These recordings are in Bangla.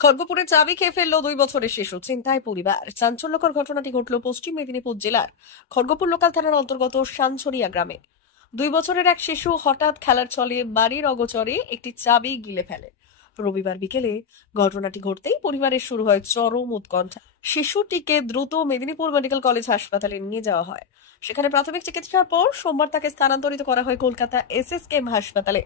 খড়গপুরে চাবি খেয়ে ফেললো 2 বছরের শিশু, চিন্তায় পরিবার। চাঞ্চল্যকর ঘটনাটি ঘটল পশ্চিম মেদিনীপুর জেলার খড়গপুর লোকাল থানার অন্তর্গত সানছড়িয়া গ্রামে। 2 বছরের এক শিশু হঠাৎ খেলার ছলে বাড়ির অগোচরে একটি চাবি গিলে ফেলে। রবিবার বিকেলে ঘটনাটি ঘটতেই পরিবারের শুরু হয় চরম উৎকণ্ঠা। শিশুটিকে দ্রুত মেদিনীপুর মেডিকেল কলেজ হাসপাতালে নিয়ে যাওয়া হয়। সেখানে প্রাথমিক চিকিৎসার পর সোমবার তাকে স্থানান্তরিত করা হয় কলকাতা SSKM হাসপাতালে।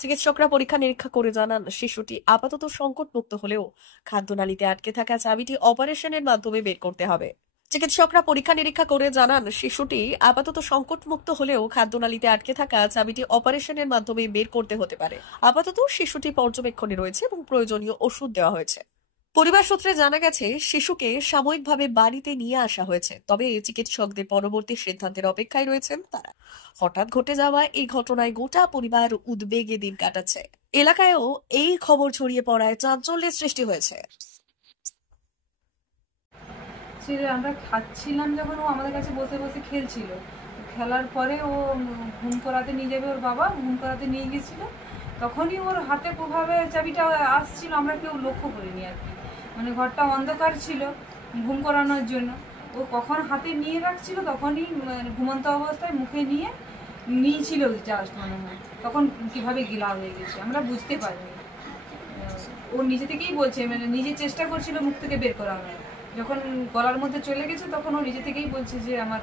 চিকিৎসকরা পরীক্ষা নিরীক্ষা করে জানান, শিশুটি আপাতত সংকটমুক্ত হলেও খাদ্যনালীতে আটকে থাকা চাবিটি অপারেশনের মাধ্যমে বের করতে হবে। চিকিৎসকরা পরীক্ষা নিরীক্ষা করে জানান, শিশুটি আপাতত সংকটমুক্ত হলেও খাদ্যনালীতে আটকে থাকা চাবিটি অপারেশনের মাধ্যমে বের করতে হতে পারে। আপাতত শিশুটি পর্যবেক্ষণে রয়েছে এবং প্রয়োজনীয় ওষুধ দেওয়া হয়েছে। পরিবার সূত্রে জানা গেছে, শিশুকে সাময়িকভাবে বাড়িতে নিয়ে আসা হয়েছে, তবে চিকিৎসকদের পরবর্তী সিদ্ধান্তের অপেক্ষায় রয়েছেন তারা। হঠাৎ ঘটে যাওয়া এই ঘটনায় গোটা পরিবার উদ্বেগে দিন কাটাচ্ছে। এলাকায়ও এই খবর ছড়িয়ে পড়ায় চাঞ্চল্যের সৃষ্টি হয়েছে। আমরা খাচ্ছিলাম যখন, ও আমাদের কাছে বসে বসে খেলছিল। খেলার পরে ও ঘুম করাতে নিয়ে যাবে, ওর বাবা ঘুম করাতে নিয়ে গেছিল। তখনই ওর হাতে প্রভাবে চাবিটা আসছিল, আমরা কেউ লক্ষ্য করিনি আর কি। মানে ঘরটা অন্ধকার ছিল ঘুম করানোর জন্য। ও কখন হাতে নিয়ে রাখছিল, তখনই ঘুমন্ত অবস্থায় মুখে নিয়েছিল জাস্ট মনে হয়। তখন কিভাবে গিলা হয়ে গেছে আমরা বুঝতে পারিনি। ও নিজে থেকেই বলছে, মানে নিজে চেষ্টা করছিল মুখ থেকে বের করানোর। যখন গলার মধ্যে চলে গেছে তখন ও নিজে থেকেই বলছে যে আমার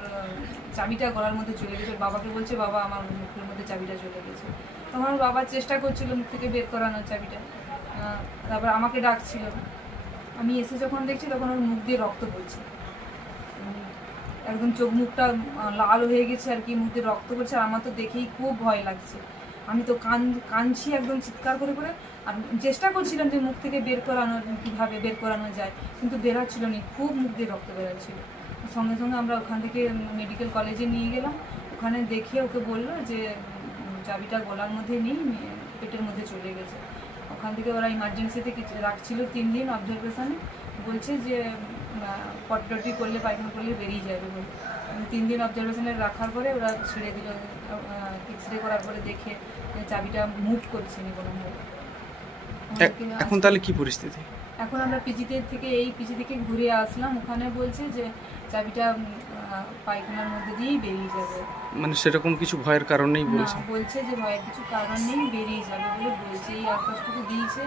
চাবিটা গলার মধ্যে চলে গেছে। বাবাকে বলছে, বাবা আমার মুখের মধ্যে চাবিটা চলে গেছে। তখন ওর বাবা চেষ্টা করছিল মুখ থেকে বের করানোর চাবিটা। তারপর আমাকে ডাকছিল। আমি এসে যখন দেখছি তখন ওর মুখ দিয়ে রক্ত পড়ছে, একদম চোখ মুখটা লাল হয়ে গেছে আর কি, মুখ দিয়ে রক্ত পড়ছে। আর আমার তো দেখেই খুব ভয় লাগছে। আমি তো কাঁদছি একদম চিৎকার করে করে। আর চেষ্টা করছিলাম যে মুখ থেকে বের করানোর, কীভাবে বের করানো যায়, কিন্তু বেরাচ্ছিল না, খুব মুখ দিয়ে রক্ত বেরাচ্ছিল। সঙ্গে সঙ্গে আমরা ওখান থেকে মেডিকেল কলেজে নিয়ে গেলাম। ওখানে দেখে ওকে বললো যে চাবিটা গলার মধ্যে নেই, পেটের মধ্যে চলে গেছে। ওখান থেকে ওরা ইমার্জেন্সিতে রাখছিল 3 দিন অবজারভেশনে। বলছে যে পটি করলে পায়খানা করলে বেরিয়ে যাবে বলে। 3 দিন অবজারভেশনে রাখার পরে ওরা ছেড়ে দিল। এক্সরে করার পরে দেখে চাবিটা মুভ করছে না কোনোভাবে। এখন তাহলে কি পরিস্থিতি? এখন আমরা পিজি থেকে ঘুরে আসলাম। ওখানে বলছে যে চাবিটা পায়খানার মধ্যে দিয়েই বেরিয়ে যাবে। মানে সেরকম কিছু ভয়ের কারণ নেই বলছে? বলছে যে ভয়ের কিছু কারণ নেই, বেরিয়ে যাবে বলে বলছে। এই আশ্বাসটুকু দিয়েছে।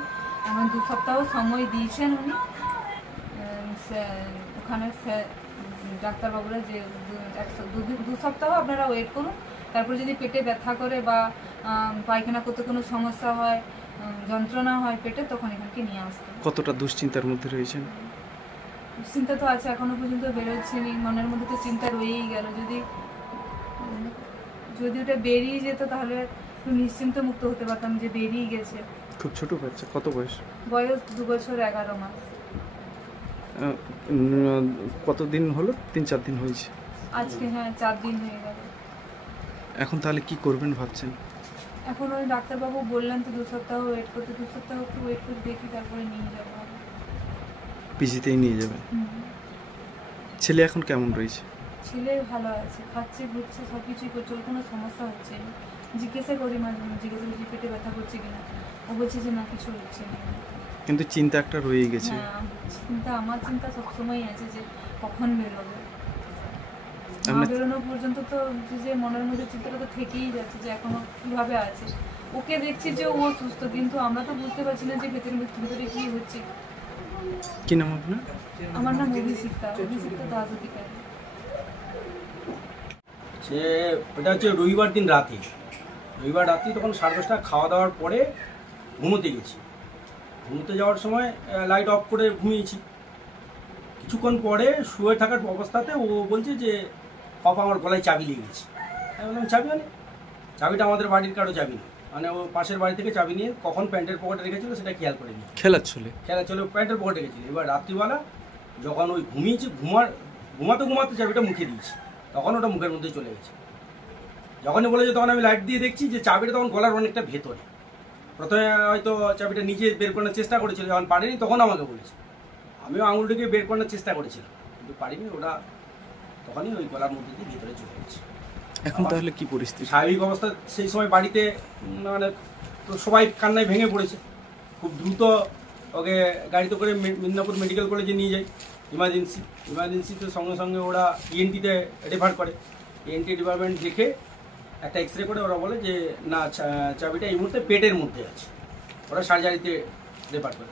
এখন 2 সপ্তাহ সময় দিয়েছেন উনি। ওখানে ডাক্তারবাবুরা যে 2 সপ্তাহ আপনারা ওয়েট করুন, তারপর যদি পেটে ব্যথা করে বা পায়খানা করতে কোনো সমস্যা হয়, যন্ত্রণা হয় পেটে, তখন এখানকে নিয়ে আসতে। কতটা দুশ্চিন্তার মধ্যে রয়েছেন? চিন্তা তো আছে, এখনো পর্যন্ত বেরোচ্ছেনি। মনের মধ্যে তো চিন্তা রয়েই গেল। যদি ওটা বেরিয়ে যেত তাহলে একটু নিশ্চিন্ত মুক্ত হতে পারতাম যে বেরিয়ে গেছে। খুব ছোট বাচ্চা, কত বয়স? বয়স 2 বছর 11 মাস। কতদিন হলো? 3-4 দিন হয়েছে আজকে। হ্যাঁ, 4 দিন হয়ে গেল। এখন তাহলে কি করবেন ভাবছেন? এখন ওই ডাক্তারবাবু বললেন তো 2 সপ্তাহ ওয়েট করতে। 2 সপ্তাহ একটু ওয়েট করে দেখি, তারপরে নিয়ে যাবো। পিজিতেই নিয়ে যাবেন? ছেলে এখন কেমন রয়েছে? ছেলে ভালো আছে, খাচ্ছে, ঘুরছে, সব কিছুই করছে, ওর কোনো সমস্যা হচ্ছে না। জিজ্ঞাসা করি মাঝে মাঝে, জিজ্ঞাসা করছি পেটে ব্যথা করছে কিনা, ও বলছে যে না, কিছু হচ্ছে না। কিন্তু চিন্তা একটা রয়ে গেছে। হ্যাঁ, আমার চিন্তা সবসময় আছে যে কখন বেরোবে। বেরোনো পর্যন্ত তো যে মনের মধ্যে চিন্তাটা তো থেকেই যাচ্ছে যে এখনো কিভাবে আছে। ওকে দেখছি যে ও সুস্থ, কিন্তু আমরা তো বুঝতে পারছি না যে ভেতরে কি হচ্ছে। কি নাম আপনার? আমার নাম অভিষিক্তা দাস অধিকারী। ওটা হচ্ছে রবিবার রাতে তখন 10:30 খাওয়া দাওয়ার পরে ঘুমোতে গেছি। ঘুমোতে যাওয়ার সময় লাইট অফ করে ঘুমিয়েছি। কিছুক্ষণ পরে শুয়ে থাকার অবস্থাতে ও বলছে যে পাপা আমার গলায় চাবি লেগেছে। আমি বললাম চাবি মানে? চাবিটা আমাদের বাড়ির কারো চাবি নেই, মানে ও পাশের বাড়ি থেকে চাবি নিয়ে কখন প্যান্টের পকেটে রেখেছিল সেটা খেয়াল করিনি। খেলার চলে প্যান্টের পকেটে রেখেছিল। এবার রাত্রিবেলা যখন ওই ঘুমিয়েছি, ঘুমাতে চাবিটা মুখে দিয়েছি, তখন ওটা মুখের মধ্যে চলে গেছে। যখনই বলেছে তখন আমি লাইট দিয়ে দেখছি যে চাবিটা তখন গলার অনেকটা ভেতরে। প্রথমে হয়তো চাবিটা নিজে বের করার চেষ্টা করেছিল, যখন পারিনি তখন আমাকে বলেছে। আমিও আঙুলটিকে বের করার চেষ্টা করেছিলাম, কিন্তু পারিনি। ওটা তখনই ওই গলার মধ্যে দিয়ে ভিতরে চলে গেছে। এখন তাহলে কি পরিস্থিতি? স্বাভাবিক অবস্থা সেই সময় বাড়িতে মানে সবাই কান্নায় ভেঙে পড়েছে। খুব দ্রুত ওকে গাড়িতে করে মিদনাপুর মেডিকেল কলেজে নিয়ে যাই ইমার্জেন্সিতে সঙ্গে সঙ্গে ওরা ইএনটিতে রেফার করে। ইএনটি ডিপার্টমেন্ট দেখে একটা এক্স রে করে ওরা বলে যে না চাবিটা এই মুহূর্তে পেটের মধ্যে আছে, ওরা সার্জারিতে রেফার করে।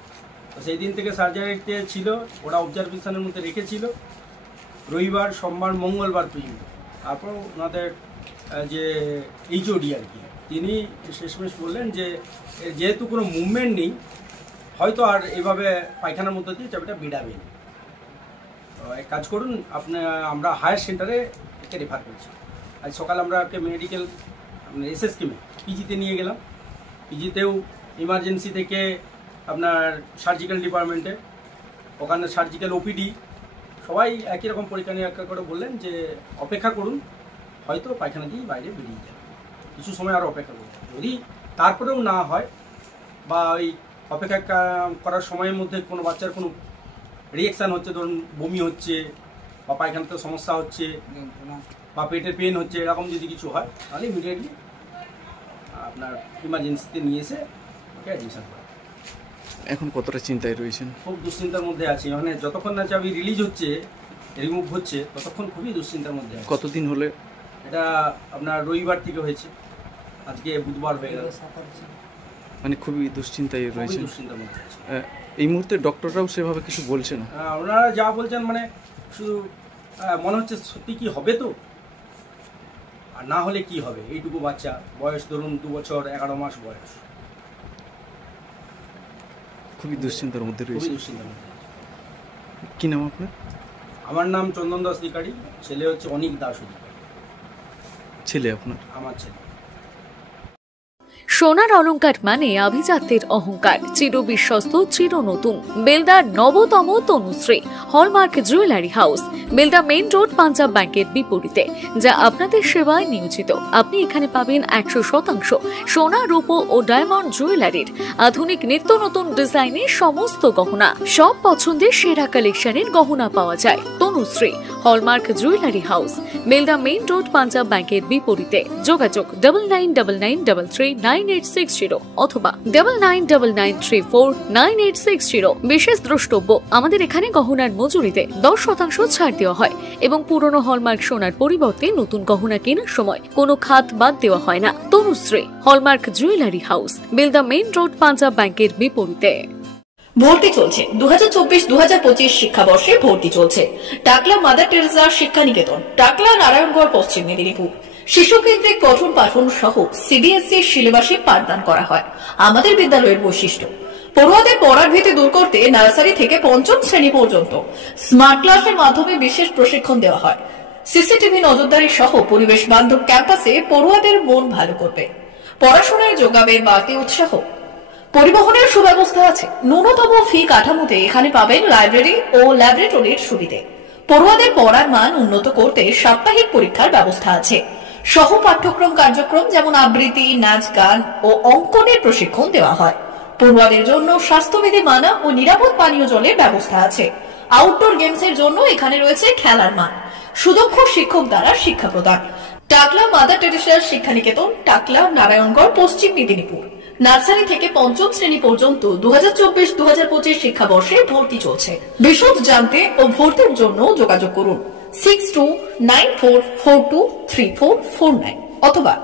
তো সেই দিন থেকে সার্জারিতে ছিল, ওরা অবজারভেশনের মধ্যে রেখেছিল রবিবার, সোমবার, মঙ্গলবার পর্যন্ত। তারপর ওনাদের যে এইচওডি আর কি, তিনি শেষমেশ বললেন যে যেহেতু কোনো মুভমেন্ট নেই, হয়তো আর এভাবে পায়খানার মধ্যে দিয়ে চাবিটা বেড়াবে না, তো এক কাজ করুন আমরা হায়ার সেন্টারে একে রেফার করছি। আজ সকালে আমরা ওকে মেডিকেল এসএসকেমে পিজিতে নিয়ে গেলাম। পিজিতেও ইমার্জেন্সি থেকে আপনার সার্জিক্যাল ডিপার্টমেন্টে, ওখানে সার্জিক্যাল ওপিডি সবাই একই রকম পরীক্ষা নিরীক্ষা করে বললেন যে অপেক্ষা করুন, হয়তো পায়খানা দিয়ে বাইরে বেরিয়ে যাবে, কিছু সময় আরও অপেক্ষা করুন। যদি তারপরেও না হয় বা ওই অপেক্ষা করার সময়ের মধ্যে কোনো বাচ্চার কোনো রিঅ্যাকশান হচ্ছে, ধরুন বমি হচ্ছে বা পায়খানাতে সমস্যা হচ্ছে বা পেটের পেন হচ্ছে, এরকম যদি কিছু হয় তাহলে ইমিডিয়েটলি আপনার ইমার্জেন্সিতে নিয়ে এসে ওকে অ্যাডমিশন করা। এখন কতটা চিন্তায় রয়েছেন? খুব দুশ্চিন্তার মধ্যে আছি, মানে যতক্ষণ না চাবি রিলিজ হচ্ছে, রিমুভ হচ্ছে, ততক্ষণ খুবই দুশ্চিন্তার মধ্যে আছে। কতদিন হলে? এটা আপনার রবিবার থেকে হয়েছে, আজকে বুধবার হয়ে গেল। মানে খুবই দুশ্চিন্তায় রয়েছে। দুশ্চিন্তার মধ্যে আছে এই মুহূর্তে ডক্টররাও সেভাবে কিছু বলছে না? ওনারা যা বলছেন মানে শুধু মনে হচ্ছে সত্যি কি হবে, তো আর না হলে কি হবে, এইটুকু বাচ্চা বয়স ধরুন 2 বছর 11 মাস বয়স। খুবই দুশ্চিন্তার মধ্যে রয়েছে। খুবই দুশ্চিন্তার মধ্যে। কি নাম আপনার? আমার নাম চন্দন দাস অধিকারী, ছেলে হচ্ছে অনিক দাস অধিকারী। ছেলে আপনার? আমার ছেলে। সোনার অলংকার মানে আভিজাত্যের অহংকার, চির বিশ্বস্ত, চির নতুন। বেলদার নবতম Tanushree hallmark jewellery house, Belda main road, Punjab ব্যাংকের বিপরীতে, যা আপনাদের সেবায় নিয়োজিত। আপনি এখানে পাবেন 100% সোনা, রূপো ও ডায়মন্ড জুয়েলারির আধুনিক নিত্য নতুন ডিজাইনের সমস্ত গহনা। সব পছন্দের সেরা কালেকশনের গহনা পাওয়া যায়। Tanushree hallmark jewellery house, Belda main road, Punjab ব্যাংকের বিপরীতে। যোগাযোগ 9999339860 অথবা 9999349860। বিশেষ দ্রষ্টব্য, আমাদের এখানে গহনার মজুরিতে 10% ছাড় দেওয়া হয় এবং পুরনো হলমার্ক সোনার পরিবর্তে নতুন গহনা কেনার সময় কোনো খাত বাদ দেওয়া হয় না। Tanushree hallmark jewellery house, Belda main road, Punjab ব্যাংকের বিপরীতে। ভর্তি চলছে 2024-2025 শিক্ষাবর্ষে ভর্তি চলছে টাকলা মাদার টেরেসা শিক্ষানিকেতন, টাকলা, নারায়ণগড়, পশ্চিম মেদিনীপুর। শিশু কেন্দ্রিক পঠন পাঠন সহ সিবিএসই সিলেবাসে পাঠদান করা হয়। আমাদের বিদ্যালয়ের বৈশিষ্ট্য, পড়ুয়াদের পড়ার ভীতি দূর করতে নার্সারি থেকে 5ম শ্রেণী পর্যন্ত স্মার্ট ক্লাসের মাধ্যমে বিশেষ প্রশিক্ষণ দেওয়া হয়। সিসিটিভি নজরদারি সহ পরিবেশ বান্ধব ক্যাম্পাসে পড়ুয়াদের মন ভালো করবে। পড়াশোনায় যোগাবে বাড়তি উৎসাহ। পরিবহনের সুব্যবস্থা আছে। ন্যূনতম ফি কাঠামোতে এখানে পাবেন লাইব্রেরি ও ল্যাবরেটরির সুবিধে। পড়ুয়াদের পড়ার মান উন্নত করতে সাপ্তাহিক পরীক্ষার ব্যবস্থা আছে। সহ পাঠ্যক্রম কার্যক্রম যেমন আবৃত্তি, নাচ, গান ও অঙ্কনের প্রশিক্ষণ দেওয়া হয়। পড়ুয়াদের জন্য স্বাস্থ্যবিধি মানা ও নিরাপদ পানীয় জলের ব্যবস্থা আছে। আউটডোর গেমসের জন্য এখানে রয়েছে খেলার মাঠ। সুদক্ষ শিক্ষক দ্বারা শিক্ষা প্রদান। টাকলা মাদার টেরেসা শিক্ষানিকেতন, টাকলা, নারায়ণগড়, পশ্চিম মেদিনীপুর। নার্সারি থেকে 5ম শ্রেণী পর্যন্ত 2024-2025 শিক্ষাবর্ষে ভর্তি চলছে। বিশদ জানতে ও ভর্তির জন্য যোগাযোগ করুন 6294423449 অথবা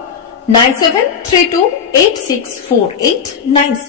9732864896।